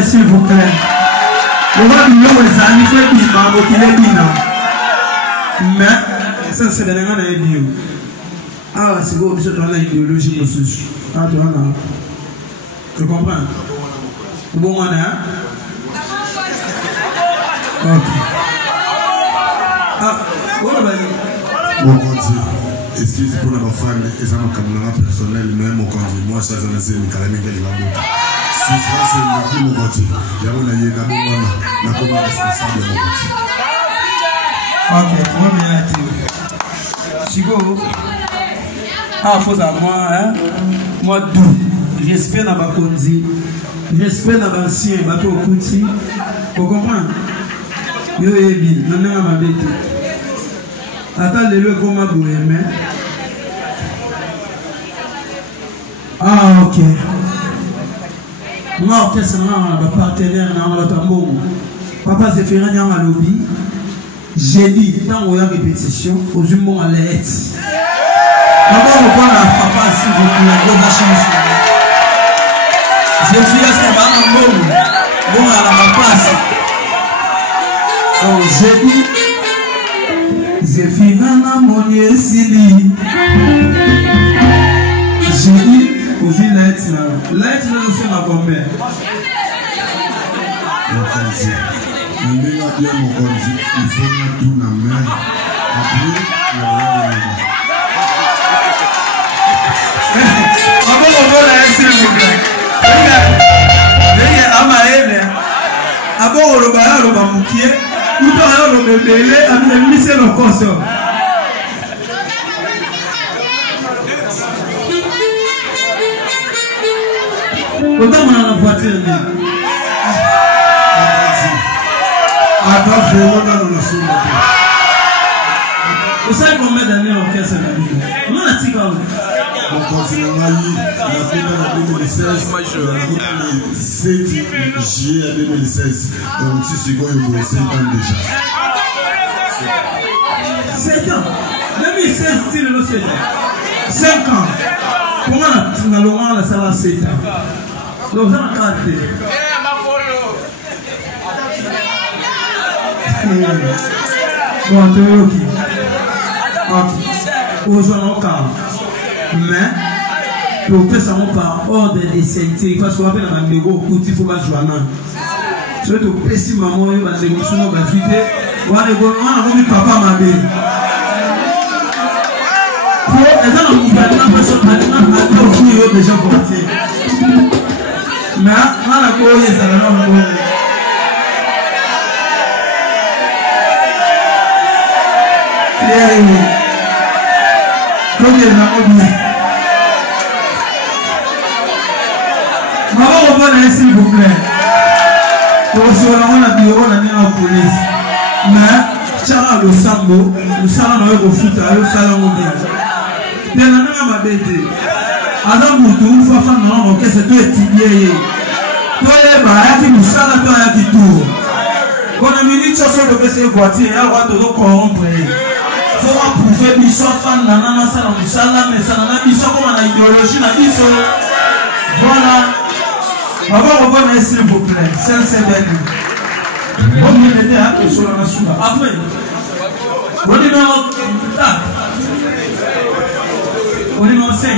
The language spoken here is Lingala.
S'il vous plaît. On va dire que ça nous fait bien, mais ça c'est dans la bio. Ah, c'est bon, je dois la idéologie aussi. Ah, tu vois là. Tu comprends? Bon, on a. Ok. Ah, voilà, bon, excusez pour la femme et ça m'a caméra personnel, même au candidat. Moi, ça, j'en ai essayé de me calmer qu'elle va monter. Si France est le plus motivé, il y a un aïe d'abord, la commande responsable de ok, moi, bien, Chico. Ah, faut à moi, hein? Moi, d'où? J'espère dans ma condi. J'espère dans ma sien, bateau au couti. Vous comprenez? Yo, Ebi, non, non, ma bête. Attends, le comme ma bouée, mais. Ah, ok. Moi, je suis un partenaire dans le tambour. Papa, c'est fait rien à lobby. J'ai dit, tant qu'il y a répétition, faut que je m'en aille. D'abord, on prend la papa, s'il vous plaît, go machine. Je suis là, c'est pas un bon. Bon, à la place. Donc, j'ai dit, Zéphirana, mon yesili. J'ai dit, au vu l'être là. L'être là, nous sommes à combien? Mon candidat. Il est là bien, mon candidat. Il faut mettre tout dans la main. Après, il y a s'il vous plaît. Abo oloba oloba mukie, uto oloba bele, amine mise lo koso. Autant on a la voiture. Attends, c'est dans le son. Vous savez combien d'années l'orchestre a dit? On a tiré. On continue à y la fin de 2016, le 7 juillet 2016. Donc, si c'est quoi, il faut 5 ans déjà. 7 ans 2016, c'est le 7 ans. 5 ans. Comment on a Laurent, là, ça va 7 ans. Donc, ça va 4 ans. Bon, tu es OK. OK. Aujourd'hui, on calme. Mais pour que ça ne pas hors de décès, parce qu'on va faire un négo, il faut pas jouer à main. Tu veux te péter maman, il va te négocier, on va vider. On va négocier, papa m'a dit. Pour les gens qui ont personne à offrir déjà pour attirer. Mais on a beau ça va pas. Combien n'a oublié? Maman, on va s'il vous plaît. Pour ce on a dit, on a mis en police. Mais, Chara le sambo, le salon au foot, le salon au bien. Mais la même m'a bêté. Adam Moutou, Fafa non, ok, c'est tout étudié. Toi, les barres qui nous salent, toi, qui tourne. Quand on a mis une chose de PC voiture, elle va te corrompre. Il faut approuver Bissot, fan, nanana, ça, mais ça, nanana, Bissot, comme on a idéologie, la Bissot. Voilà. Maman, revenez s'il vous plaît. C'est un CDN. On vient d'aider à sur la nation. Après, on est dans on est dans 5.